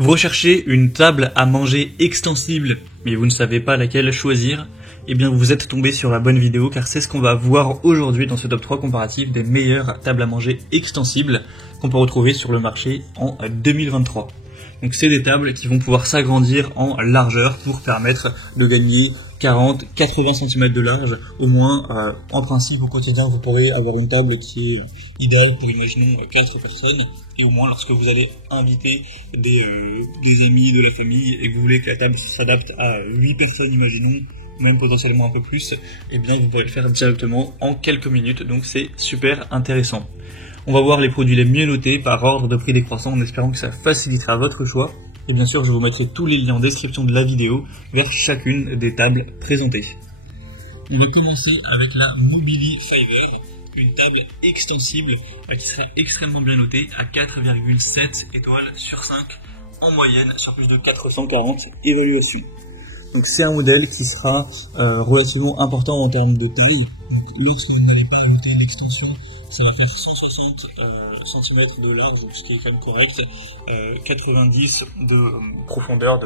Vous recherchez une table à manger extensible, mais vous ne savez pas laquelle choisir? Eh bien vous êtes tombé sur la bonne vidéo car c'est ce qu'on va voir aujourd'hui dans ce top 3 comparatif des meilleures tables à manger extensibles qu'on peut retrouver sur le marché en 2023. Donc c'est des tables qui vont pouvoir s'agrandir en largeur pour permettre de gagner 40-80 cm de large au moins. En principe au quotidien vous pourrez avoir une table qui est idéale pour imaginons 4 personnes, et au moins lorsque vous allez inviter des amis, de la famille et que vous voulez que la table s'adapte à 8 personnes imaginons, même potentiellement un peu plus, eh bien vous pourrez le faire directement en quelques minutes, donc c'est super intéressant. On va voir les produits les mieux notés par ordre de prix décroissant en espérant que ça facilitera votre choix. Et bien sûr, je vous mettrai tous les liens en description de la vidéo vers chacune des tables présentées. On va commencer avec la Mobili Fiver, une table extensible qui sera extrêmement bien notée à 4,7 étoiles sur 5 en moyenne sur plus de 440 évaluations. Donc c'est un modèle qui sera relativement important en termes de taille. Donc, lorsque vous n'allez pas ajouter une extension, ça va faire 160 cm de large, ce qui est quand même correct, 90 de profondeur,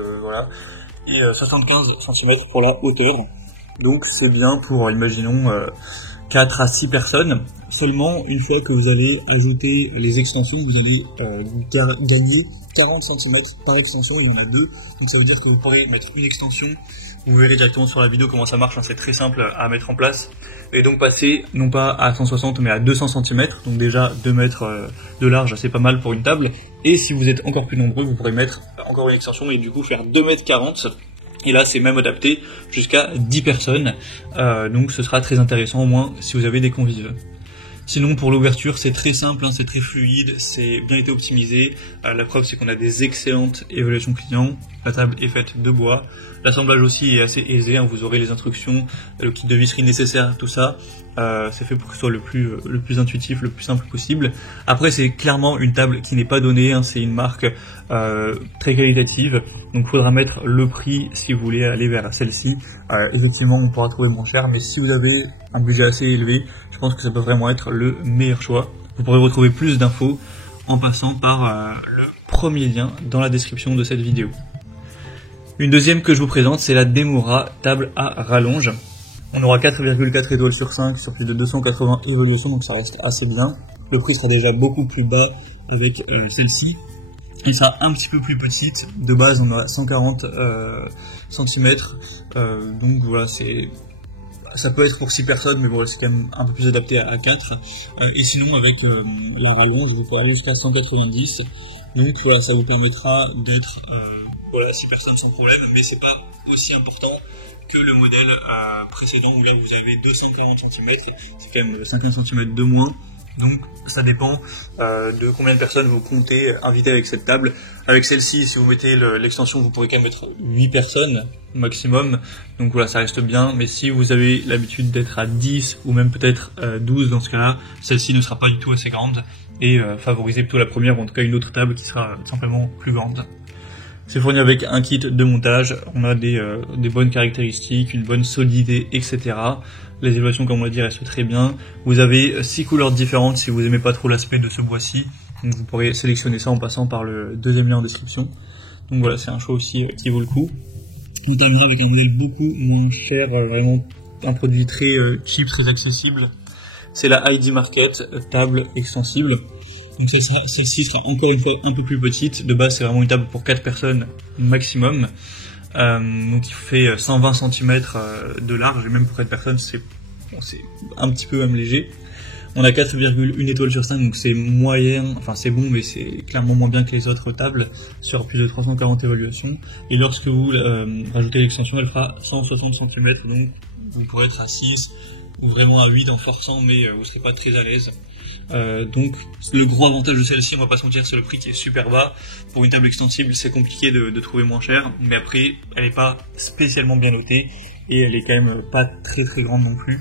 et 75 cm pour la hauteur. Donc c'est bien pour, imaginons, 4 à 6 personnes. Seulement, une fois que vous allez ajouter les extensions, vous allez gagner 40 cm par extension, il y en a deux. Donc ça veut dire que vous pourrez mettre une extension. Vous verrez directement sur la vidéo comment ça marche, c'est très simple à mettre en place. Et donc passer non pas à 160 mais à 200 cm, donc déjà 2 mètres de large, c'est pas mal pour une table. Et si vous êtes encore plus nombreux, vous pourrez mettre encore une extension et du coup faire 2,40 m. Et là, c'est même adapté jusqu'à 10 personnes. Donc ce sera très intéressant, au moins si vous avez des convives. Sinon, pour l'ouverture, c'est très simple, c'est très fluide, c'est bien été optimisé. La preuve, c'est qu'on a des excellentes évaluations clients. La table est faite de bois. L'assemblage aussi est assez aisé. Vous aurez les instructions, le kit de visserie nécessaire, tout ça. C'est fait pour que ce soit le plus intuitif, le plus simple possible. Après, c'est clairement une table qui n'est pas donnée. C'est une marque très qualitative. Donc, il faudra mettre le prix si vous voulez aller vers celle-ci. Effectivement, on pourra trouver moins cher, mais si vous avez un budget assez élevé, je pense que ça peut vraiment être le meilleur choix. Vous pourrez retrouver plus d'infos en passant par le premier lien dans la description de cette vidéo. Une deuxième que je vous présente, c'est la Demura table à rallonge. On aura 4,4 étoiles sur 5 sur plus de 280 évaluations, donc ça reste assez bien. Le prix sera déjà beaucoup plus bas avec celle-ci. Elle sera un petit peu plus petite. De base, on a 140 cm. Donc voilà, ça peut être pour 6 personnes, mais bon, c'est quand même un peu plus adapté à 4. Et sinon, avec la rallonge, vous pourrez aller jusqu'à 190. Donc voilà, ça vous permettra d'être 6 personnes sans problème, mais c'est pas aussi important que le modèle précédent où là vous avez 240 cm, c'est quand même 50 cm de moins. Donc ça dépend de combien de personnes vous comptez inviter avec cette table. Avec celle-ci, si vous mettez l'extension, vous pourrez quand même mettre 8 personnes maximum. Donc voilà, ça reste bien. Mais si vous avez l'habitude d'être à 10 ou même peut-être 12 dans ce cas-là, celle-ci ne sera pas du tout assez grande et favorisez plutôt la première ou en tout cas une autre table qui sera simplement plus grande. C'est fourni avec un kit de montage, on a des bonnes caractéristiques, une bonne solidité, etc. Les évaluations, comme on l'a dit, restent très bien. Vous avez 6 couleurs différentes si vous aimez pas trop l'aspect de ce bois-ci. Donc vous pourrez sélectionner ça en passant par le deuxième lien en description. Donc voilà, c'est un choix aussi qui vaut le coup. On terminera avec un modèle beaucoup moins cher, vraiment un produit très cheap, très accessible. C'est la ID Market table extensible. Donc celle-ci sera encore une fois un peu plus petite. De base, c'est vraiment une table pour 4 personnes maximum. Donc il fait 120 cm de large, et même pour 4 personnes, c'est un petit peu même léger. On a 4,1 étoiles sur 5, donc c'est moyen, c'est bon, mais c'est clairement moins bien que les autres tables, sur plus de 340 évaluations. Et lorsque vous rajoutez l'extension, elle fera 160 cm, donc vous pourrez être à 6 ou vraiment à 8 en forçant, mais vous ne serez pas très à l'aise. Donc le gros avantage de celle-ci, on va pas se mentir, c'est le prix qui est super bas. Pour une table extensible, c'est compliqué de trouver moins cher, mais après elle n'est pas spécialement bien notée et elle est quand même pas très très grande non plus.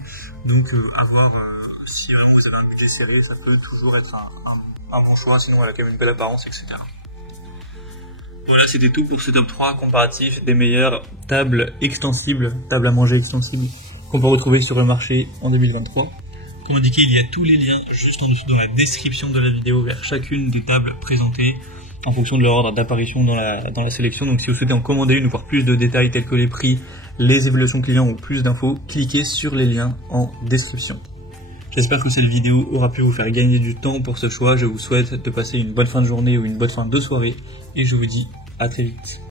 Donc à voir, si vraiment vous avez un budget serré, ça peut toujours être un bon choix, sinon elle a quand même une belle apparence, etc. Voilà, c'était tout pour ce top 3 comparatif des meilleures tables extensibles, tables à manger extensibles qu'on peut retrouver sur le marché en 2023. Comme indiqué, il y a tous les liens juste en dessous dans la description de la vidéo vers chacune des tables présentées. en fonction de leur ordre d'apparition dans la sélection. Donc si vous souhaitez en commander une ou voir plus de détails tels que les prix, les évaluations clients ou plus d'infos, cliquez sur les liens en description. J'espère que cette vidéo aura pu vous faire gagner du temps pour ce choix. Je vous souhaite de passer une bonne fin de journée ou une bonne fin de soirée et je vous dis à très vite.